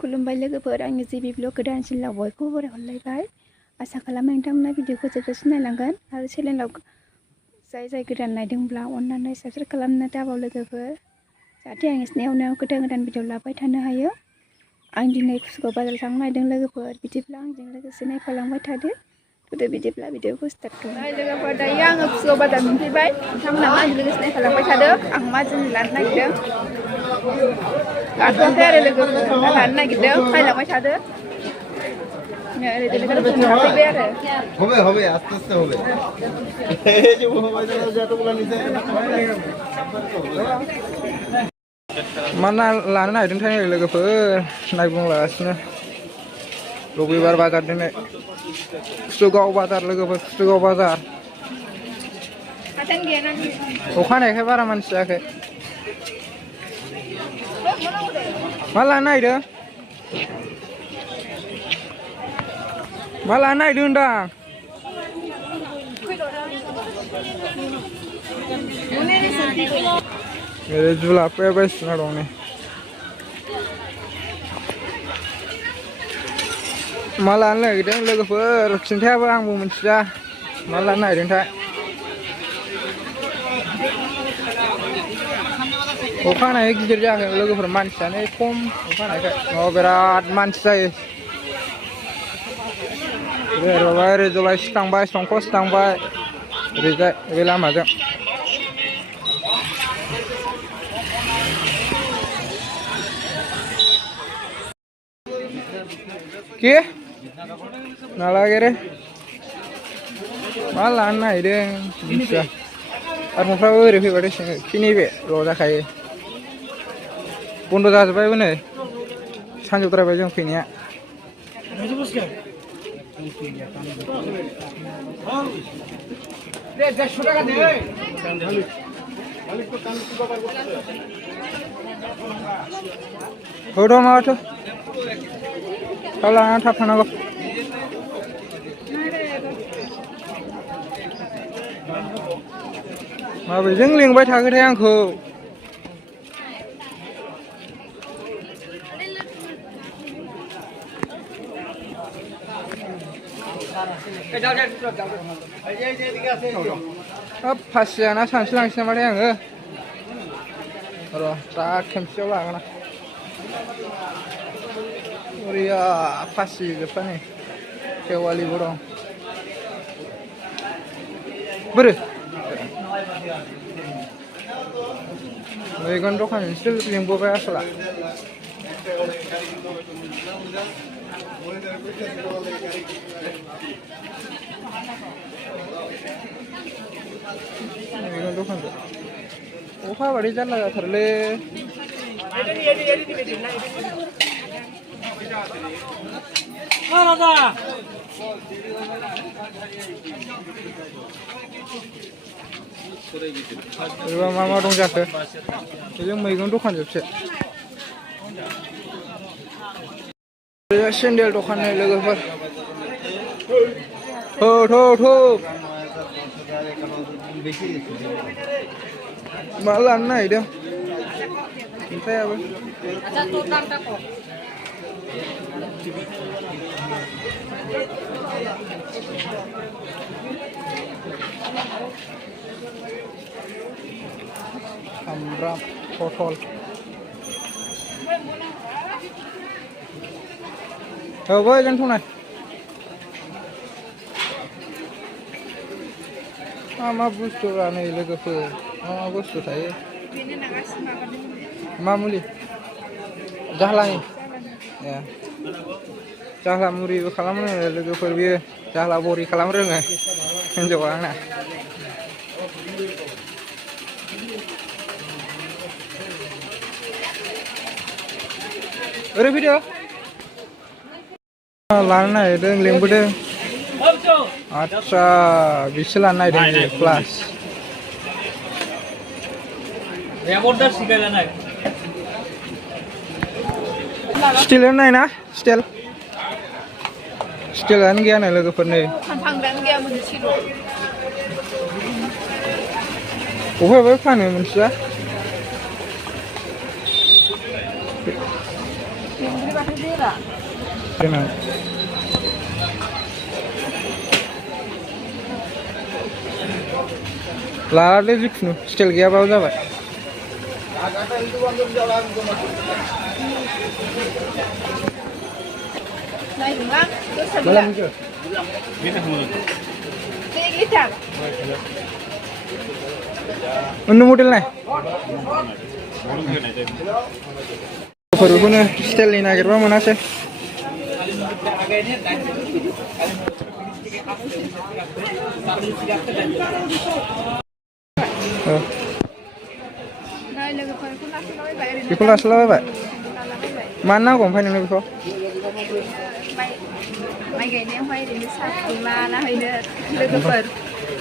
खुलुमबाय लोगोफोर आंनि जिबि ब्लग गोदानसिनाव बयखौबो बरायहरलायबाय आसा खालामो नोंथांमोना भिडिअखौ जोबजासिम नायलांगोन आरो चेनेलाव जाय गोदान नायदोंब्ला अन्नानै साबस्क्राइब खालामनो दाबाव लोगोफोर जाहाथे आं नोंसिनि उनाव गोदान भिडिअ लाबाय थानो हायो। आं दिनै कुसुगाव बाजाराव थांनो नायदों लोगोफोर बिदिब्ला आंजों लोगोसे नायफालांबाय थादो बिदिब्ला भिडिअखौ स्टार्ट खालामबाय लोगोफोर दायो आङो कुसुगाव बाजार मोनफैबाय नोंथांमोना आंजों लोगोसे नायफालांबाय थादो आं मा जिनिस लानो नागिरदों गाथ'वाखै आरो लोगोफोर लानो नागिरदों नायलांबाय थादो হবে আস্তে আস্তে হবে এই যে মোবাইল যতগুলো নিছে mana लानो नागिरदोंथाय लोगोफोर नायबुंलागासिनो रबिबार बाजार दिनै कुसुगाव बाजार लोगोफोर कुसुगाव बाजार अखानायखाय बारा मानसि जायाखै मा लानो नागिरदों मा लानो नागिरदों होनदां जुलाफे बायदिसिना दं नै मा लानो नागिरदों लोगोफोर खिन्थायाबो आंबो मिथिया मा लानो नागिरदोंथाय अखा हानाय गिदिर जायाखै लोगोफोर मानसियानो खम अखा हानायखाय नङाबा बिराद मानसि जायो ओरै जलायसि थांबाय संकस थांबाय ओरैजाय बे लामाजों के नालागे मा लानो नागिरदों मिथिया आरो न'फ्राबो ओरै फैबाथाय सोङो खिनिबे ल' जाखायो बन्द' जाजोब्बायबो नै सानजौद्रायबाय जों फैनाया होद' माथो थाब लानानै थाब थांनांगौ माबोरैजों लिंबाय थाखोथाय आंखौ हाब फासियाना सानसुलांसै नामाथाय आङो र' दा खेमसेयाव लागोन आं ओरैया फासि जोब्बा नै खेवालिबो दं बोरो मैगं दखानसो लिंबोबाय आसला मैगं दखानसो अखा हाबाथाय जारला जाथारोलै मा मा दं जाखो बेजों मैगं दखान जोबसो सेन्देल दखान नै लोगोफोर मा लानो नागिरदों खिन्थायाबो सामब्राम पटल बै दोनथ'नाय मा बुस्थु नै लोगोफोर मा बुस्थु थायो मा मुलि जाहलानि ए जाहला मुरिबो खालामो लोगोफोर बियो जाहला बरि खालामनो रोङो हिन्जावा आंना ओरै फैदो लानो नागिरदों लिंबोदों आदसा बिसो लानो नागिरदों क्लास स्टिल नाय ना स्टिलानो गैया नै लोगोफोर नै बबेहाय फानो मिथिया Kenal. Lalu jikhnu style gaya bawa jabat. Này đúng lắm, tôi sẵn Malam lắm. ke? Thế cái chẳng. Unnu model nai. Barukuno style ini nagerba monase. Này là cái phần cũng nói vậy. Beखौ लास्लाबाय मा नांगौ ओमफ्राय नोंनो बेखौ माइ गायनायावहाय ओरैनो साहा फुदुंला ना हैनो लोगोफोर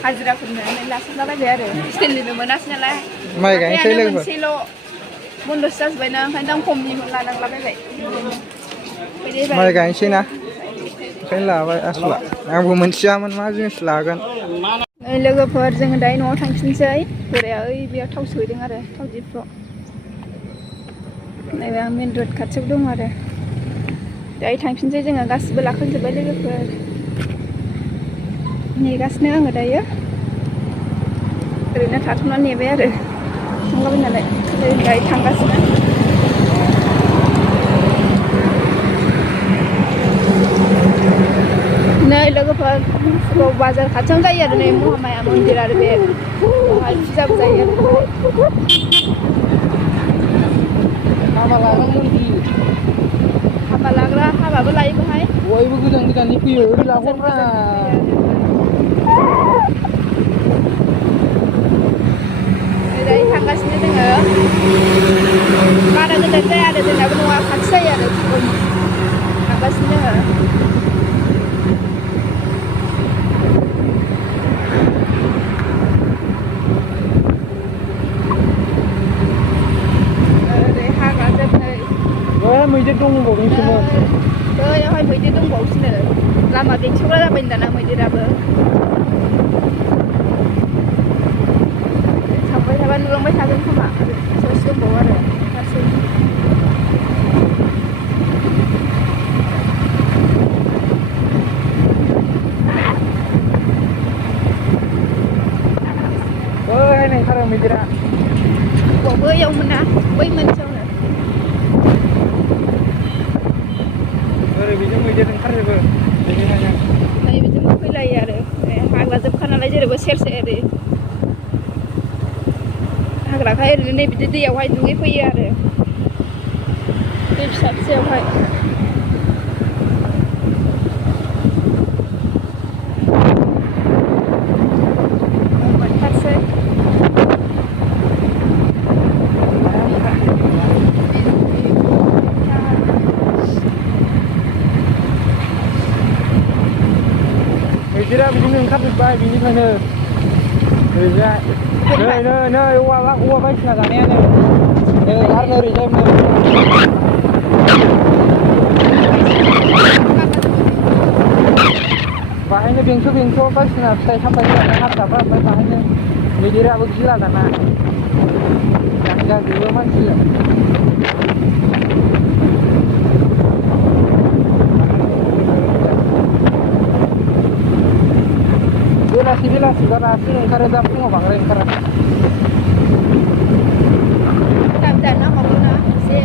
हाजिराफोरनो लास्लाबायबाय आरो स्टिलनिबो मोनासै नालाय माइ गायनोसै लोगोफोर मोनसेल' बन्दसो जाजोब्बायना ओंखायनो दाम खमनि लानांलाबायबाय माइ गायनोसै ना ओंखायनो लाबाय आसला आंबो मोनथियामोन मा जिनिस लागोन लोगोफोर जोङो दायो न'आव थांफिनसै बोराया ओइ बेयाव थाव सोहैदों आरो थाव दिपुआव नैबे आं मेन रड खाथियाव दं आरो दायो थांफिनसै जोङो गासिबो लाखांजोब्बाय लोगोफोर नेगासिनो आङो दायो ओरैनो थाथ'नानै नेबाय आरो थांलाबाय नालाय दायो थांगासिनो नै लोगोफोर बाजार खाथियावनो जायो आरो नै महामाया मन्दिर आरो बे बेवहाय फुजाबो जायो आरो हाबा लाग्रा हाबाबो लायो बेहाय बयबो गोजान गोजाननि फैयो ओरै लाहरब्रा दायो थांगासिनो जोङो बारा गोजान जाया आरो जोंनाबो न'आ खाथि जायो आरो थांगासिनो जोङो मैदेर दंबावदोंसोमोन बैयावहाय मैदेर दंबावोसोनो लामा बेंसग्रा जाबाय दाना मैदेराबो थांबाय थाबा नुलांबाय थागोन खोमा ससे दंबावो आरो गासै बैहाय ओंखारो मैदेरा बैयावमोन ना बै मोनसेयावनो ओरै बेजों मैदेर ओंखारजोबो नै बिदिनो फैलायो आरो हाग्रा जोबखा नालाय जेरैबो सेर सेर ओरै हाग्राखाय ओरैनो नै बिदि दैयावहाय दुगैफैयो आरो दै फिसा फिसायावहाय मोनथारसै मैदेरा बिदिनो ओंखारजोब्बाय बिनिखायनो ओरैजाय नै औवा बायदिसिना जानायानो नै आरो ओरैजाय बाहायनो बेंस' बायदिसिना फिथाइ सामथाइ जानाय हारसाफ्रा ओमफ्राय बाहायनो मैदेराबो गिला दाना जाजोबो मानसि बेलासि बारासिन ओंखारो दा फुङाव बांद्राय ओंखारा दाम दाना माबाना एसे